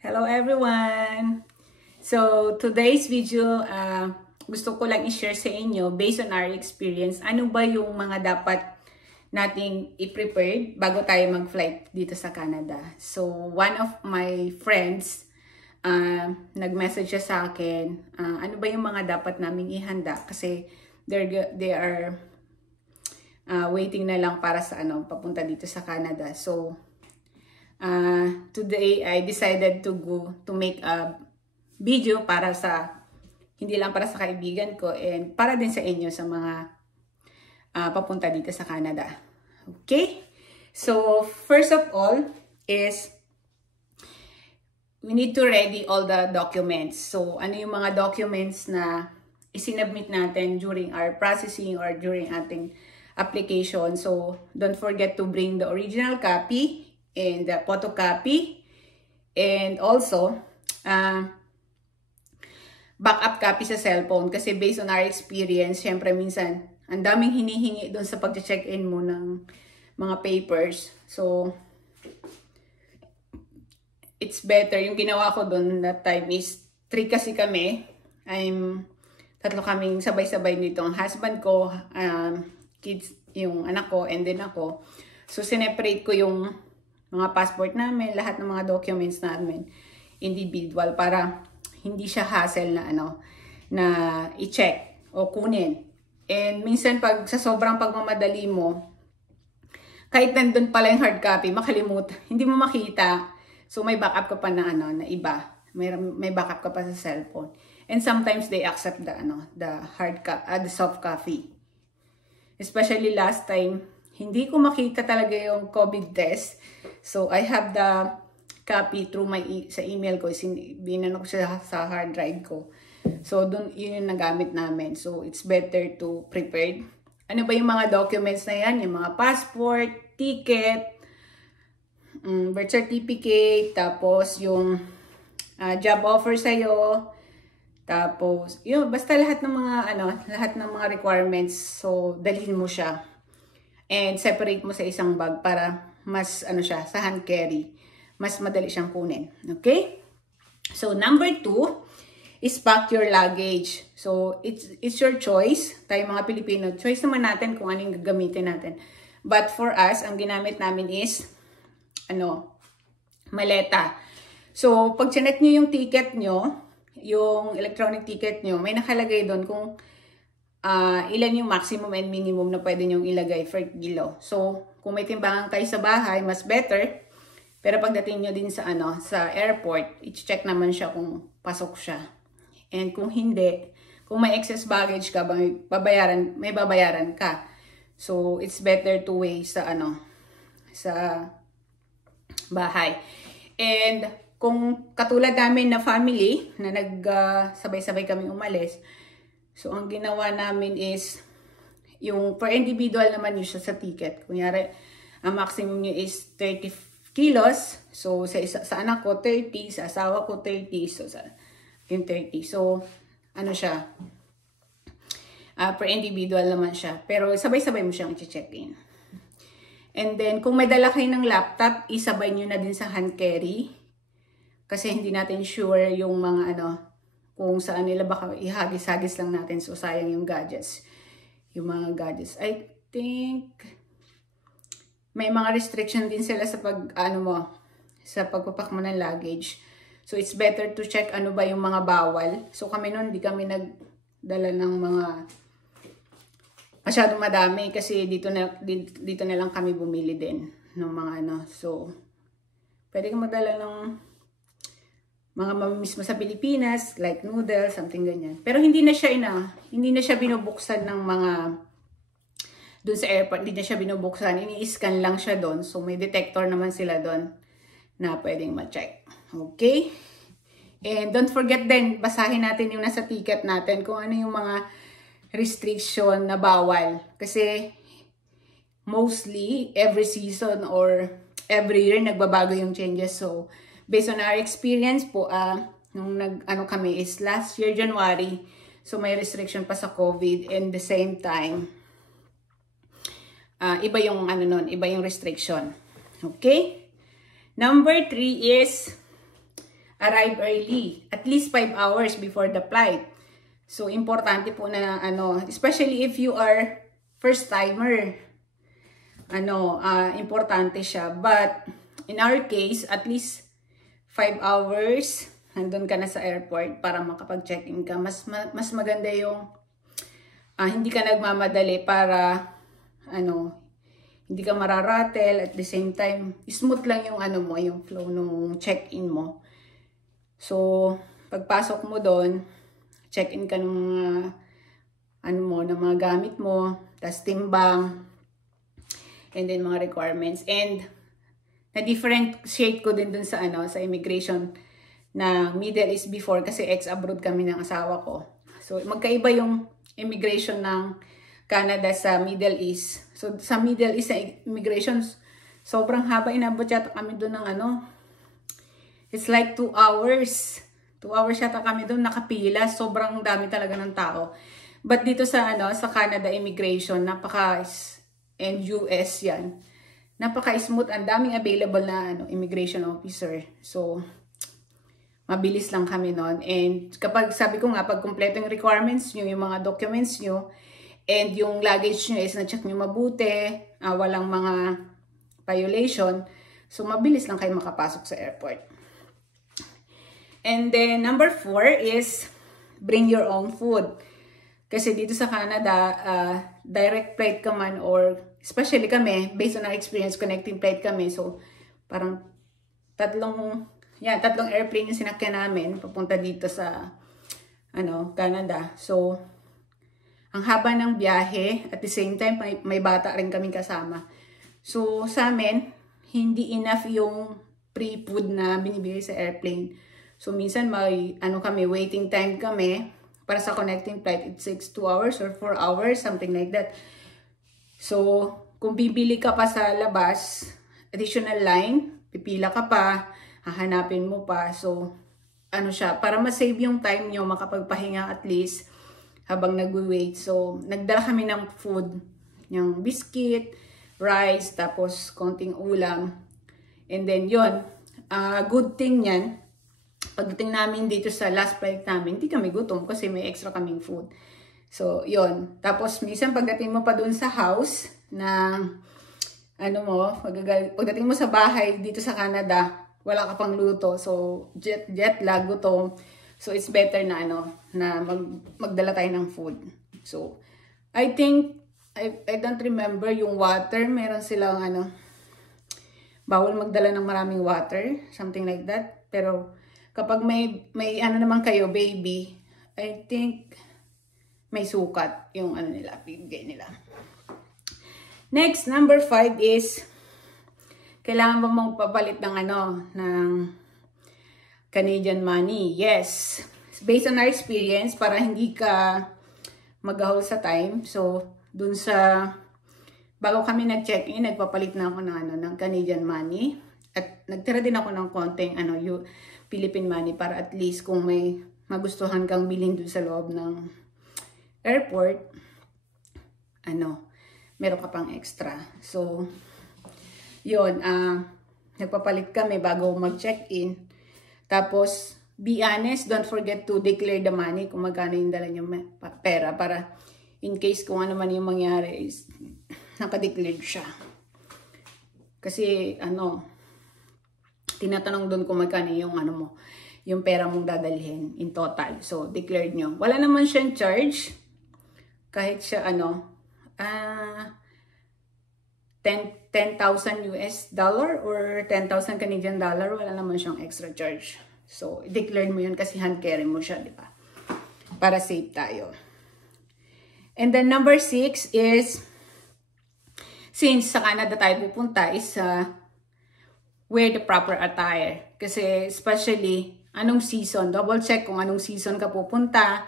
Hello everyone! So today's video, gusto ko lang i-share sa inyo based on our experience, ano ba yung mga dapat nating i-prepare bago tayo mag-flight dito sa Canada. So one of my friends, nag-message siya sa akin, ano ba yung mga dapat naming ihanda kasi they are waiting na lang para sa papunta dito sa Canada. So today I decided to make a video para sa hindi lang para sa kaibigan ko and para din sa inyo sa mga papunta dito sa Canada. Okay? So first of all is we need to ready all the documents. So ano yung mga documents na isinubmit natin during our processing or during ating application. So don't forget to bring the original copy and the photocopy and also backup copy sa cellphone kasi based on our experience, syempre minsan ang daming hinihingi doon sa pag-check-in mo ng mga papers. So it's better. Yung ginawa ko doon that time is 3 kasi kami. Tatlo kaming sabay-sabay nito. Ang husband ko, kids, yung anak ko, and then ako. So sineparate ko yung mga passport namin, lahat ng mga documents namin individual para hindi siya hassle na na i-check o kunin. And minsan pag sa sobrang pagmamadali mo, kahit nandun pala yung hard copy, makalimutan, hindi mo makita. So may backup ka pa na na iba. May backup ka pa sa cellphone. And sometimes they accept the the soft copy. Especially last time, hindi ko makita talaga yung COVID test. So, I have the copy through sa email ko. Binano ko siya sa hard drive ko. So, yun yung nagamit namin. So, it's better to prepare. Ano ba yung mga documents na yan? Yung mga passport, ticket, birth certificate, tapos yung job offer sa'yo, tapos, yun, basta lahat ng mga requirements. So, dalhin mo siya. And separate mo sa isang bag para mas siya, sa hand carry. Mas madali siyang kunin. Okay? So number 2 is pack your luggage. So it's your choice. Tayo mga Pilipino, choice naman natin kung ano yung gagamitin natin. But for us, ang ginamit namin is maleta. So pag chinek nyo yung ticket nyo, yung electronic ticket nyo, may nakalagay doon kung ilan yung maximum and minimum na pwede nyong ilagay per kilo. So, kung may timbangan kayo sa bahay, mas better. Pero pagdating nyo din sa sa airport, i-check naman siya kung pasok siya. And kung hindi, kung may excess baggage ka, may babayaran ka. So, it's better to weigh sa sa bahay. And kung katulad namin na family na sabay-sabay kaming umalis, so, ang ginawa namin is, yung per individual naman yun siya sa ticket. Kunyari, ang maximum nyo is 30 kilos. So, sa anak ko, 30. Sa asawa ko, 30. So, yung 30. So, siya? Per individual naman siya. Pero, sabay-sabay mo siyang i-check-in. And then, kung may dala kayo ng laptop, isabay nyo na din sa hand carry. Kasi hindi natin sure yung mga kung saan nila baka ihagis-hagis lang natin. So, sayang yung gadgets. Yung mga gadgets. I think, may mga restriction din sila sa sa pagpapak mo ng luggage. So, it's better to check ano ba yung mga bawal. So, kami noon, di kami nagdala ng mga masyadong madami. Kasi dito na lang kami bumili din ng mga So, pwede kang magdala ng mga mamimis mo sa Pilipinas, like noodles, something ganyan. Pero hindi na siya binubuksan ng mga, doon sa airport, hindi na siya binubuksan. Ini-scan lang siya doon. So, may detector naman sila doon na pwedeng ma-check. Okay? And don't forget din, basahin natin yung nasa ticket natin kung ano yung mga restriction na bawal. Kasi, mostly, every season or every year, nagbabago yung changes. So, based on our experience po, nung kami is last year, January. So, may restriction pa sa COVID. And the same time, iba yung iba yung restriction. Okay? Number 3 is arrive early, at least 5 hours before the flight. So, importante po na, especially if you are first timer, importante siya. But, in our case, at least 5 hours, nandun ka na sa airport para makapag-check-in ka. Mas maganda yung, hindi ka nagmamadali para, hindi ka mararatel. At the same time, smooth lang yung, yung flow nung check-in mo. So, pagpasok mo doon, check-in ka ng ng mga gamit mo, tas timbang, and then mga requirements. And na-differentiate ko din dun sa sa immigration na Middle East before kasi ex-abroad kami ng asawa ko. So magkaiba yung immigration ng Canada sa Middle East. So sa Middle East na immigration, sobrang haba, inabot yata kami dun ng it's like 2 hours. 2 hours yata kami doon nakapila. Sobrang dami talaga ng tao. But dito sa sa Canada immigration, and US yan. Napaka-smooth, ang daming available na immigration officer. So mabilis lang kami noon. And kapag sabi ko nga, pag kumpleto yung requirements nyo, yung mga documents nyo, and yung luggage nyo is na-check nyo mabuti, walang mga violation, so mabilis lang kayo makapasok sa airport. And then, number 4 is bring your own food. Kasi dito sa Canada, direct flight ka man or, especially kami, based on our experience, connecting flight kami. So, parang tatlong airplane yung sinakyan namin papunta dito sa, Canada. So, ang haba ng biyahe, at the same time, may bata rin kaming kasama. So, sa amin, hindi enough yung pre-food na binibigay sa airplane. So, minsan may, waiting time kami para sa connecting flight. It takes 2 hours or 4 hours, something like that. So, kung bibili ka pa sa labas, additional line, pipila ka pa, hahanapin mo pa. So, para ma-save yung time nyo, makapagpahinga at least habang nag-wait. So, nagdala kami ng food, yung biscuit, rice, tapos konting ulam. And then, yun, good thing yan. Pagdating namin dito sa last flight namin, hindi kami gutom kasi may extra kaming food. So, yon. Tapos, minsan pagdating mo pa dun sa house, na, pagdating mo sa bahay dito sa Canada, wala ka pang luto. So, jet lag, gutom. So, it's better na, na magdala tayo ng food. So, I think, I don't remember yung water. Meron silang, bawal magdala ng maraming water. Something like that. Pero, kapag may naman kayo, baby, I think may sukat yung nila, bigay nila. Next, number 5 is, kailangan ba mong papalit ng ng Canadian money? Yes. Based on our experience, para hindi ka mag-ahol sa time. So, dun sa, bago kami nag-check-in, nagpapalit na ako ng Canadian money. At nagtira din ako ng konting, Philippine money para at least kung may magustuhan kang bilhin dun sa loob ng airport, meron ka pang extra. So, yun, nagpapalit kami bago mag-check-in. Tapos, be honest, don't forget to declare the money kung magkano yung dala nyo pera para in case kung ano man yung mangyari is nakadeclared siya. Kasi, tinatanong doon kung magkano yung yung pera mong dadalhin in total. So, declared nyo. Wala naman siyang charge. Kahit siya, 10,000 US dollar or 10,000 Canadian dollar, wala naman siyang extra charge. So, declared mo yun kasi hand carry mo siya, di ba? Para safe tayo. And then, number 6 is, since sa Canada tayo pupunta, is, wear the proper attire. Kasi especially, anong season. Double check kung anong season ka pupunta.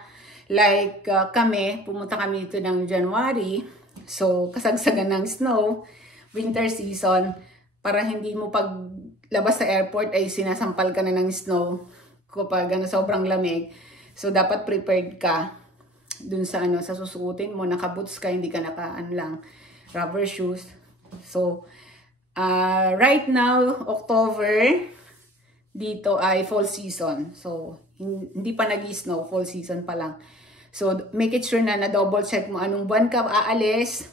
Like kami, pumunta kami dito ng January. So, kasagsagan ng snow. Winter season. Para hindi mo paglabas sa airport ay sinasampal ka na ng snow. Kapag sobrang lamig. So, dapat prepared ka. Dun sa sa susuotin mo. Naka-boots ka, hindi ka rubber shoes. So, right now, October, dito ay fall season. So, hindi pa nag-snow, fall season pa lang. So, make it sure na double check mo anong buwan ka aalis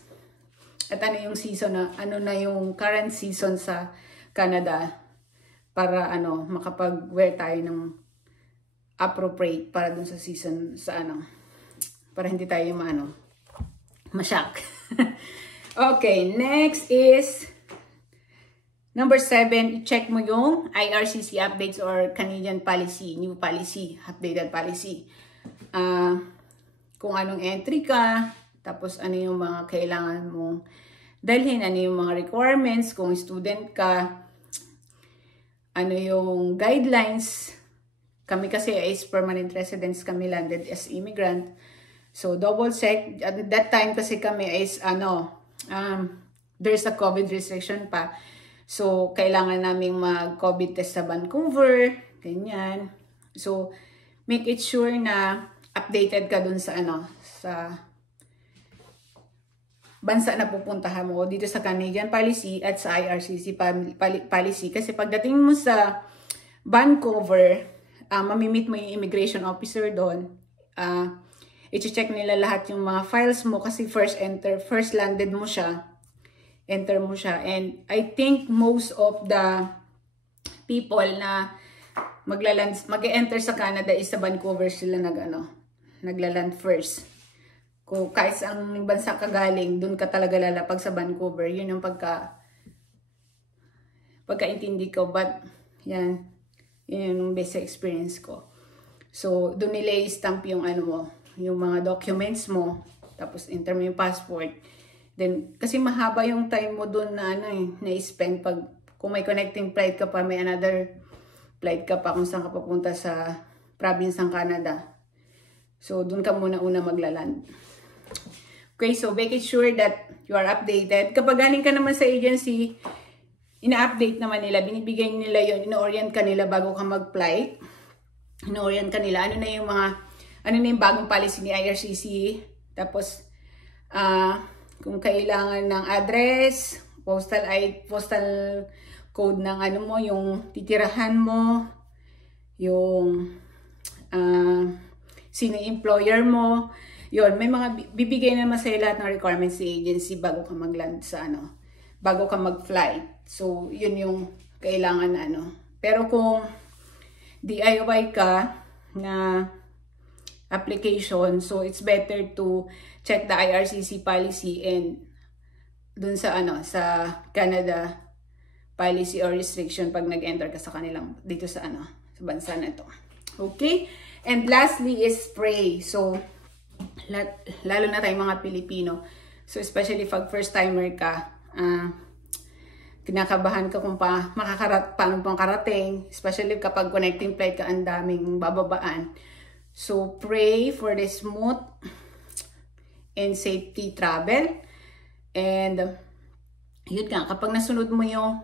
at ano yung season na, ano na yung current season sa Canada para makapag-wear tayo ng appropriate para dun sa season sa para hindi tayo ma-shock. Okay, next is number 7, i-check mo yung IRCC updates or Canadian policy, new policy, updated policy. Kung anong entry ka, tapos ano yung mga kailangan mong dalhin, ano yung mga requirements, kung student ka, ano yung guidelines. Kami kasi is permanent residents, kami landed as immigrant. So, double check. At that time kasi kami is there's a COVID restriction pa. So, kailangan naming mag-COVID test sa Vancouver, ganyan. So, make it sure na updated ka dun sa sa bansa na pupuntahan mo dito sa Canadian policy at sa IRCC policy. Kasi pagdating mo sa Vancouver, mamimit mo yung immigration officer doon. I-check nila lahat yung mga files mo kasi first landed mo siya. Enter mo siya. And I think most of the people na mag-enter sa Canada is sa Vancouver sila naglaland first. Kung kahit ang bansa ka galing, dun ka talaga lalapag sa Vancouver. Yun yung pagkaintindi ko. But, yun yung basic experience ko. So, dun nila i-stamp yung yung mga documents mo. Tapos, enter mo yung passport. Then, kasi mahaba yung time mo dun na-spend kung may connecting flight ka pa, may another flight ka pa kung saan ka papunta sa province ng Canada. So, dun ka muna maglaland. Okay, so make it sure that you are updated. Kapag galing ka naman sa agency, ina-update naman nila, binibigay nila yun, ino-orient ka nila bago ka mag-flight. Ino-orient ka nila, ano na yung bagong policy ni IRCC. Tapos, kung kailangan ng address, postal code ng yung titirahan mo, yung sino employer mo, yun, may mga bibigay naman sa'yo lahat ng requirements sa agency bago ka mag-land sa bago ka mag-flight. So, yun yung kailangan Pero kung DIY ka na application, so it's better to check the IRCC policy and dun sa sa Canada policy or restriction pag nag-enter ka sa kanilang dito sa sa bansa na ito. Okay? And lastly is pray. So, lalo na tayong mga Pilipino. So, especially pag first timer ka, kinakabahan ka kung paano pang karating, especially kapag connecting flight ka, ang daming bababaan. So, pray for the smooth and safety travel. And, yun nga, kapag nasunod mo yung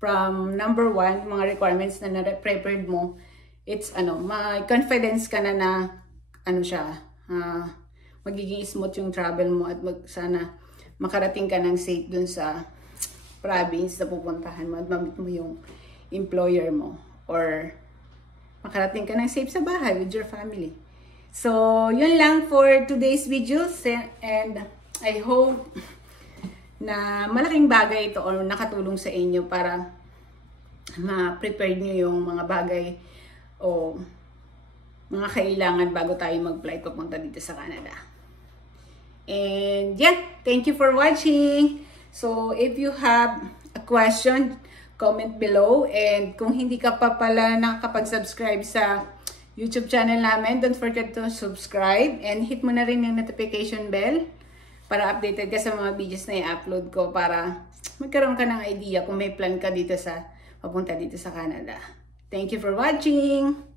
from number 1, mga requirements na na-prepared mo, it's may confidence ka na magiging smooth yung travel mo at sana makarating ka ng safe dun sa province na pupuntahan mo at mamit mo yung employer mo or makarating ka ng safe sa bahay with your family. So, yun lang for today's videos and I hope na malaking bagay ito o nakatulong sa inyo para ma-prepare nyo yung mga bagay o mga kailangan bago tayo mag-flight papunta dito sa Canada. And yeah, thank you for watching. So if you have a question, comment below. And kung hindi ka pa pala nakakapag-subscribe sa YouTube channel namin, don't forget to subscribe and hit mo na rin yung notification bell para updated ka sa mga videos na i-upload ko para magkaroon ka ng idea kung may plan ka dito sa papunta dito sa Canada. Thank you for watching!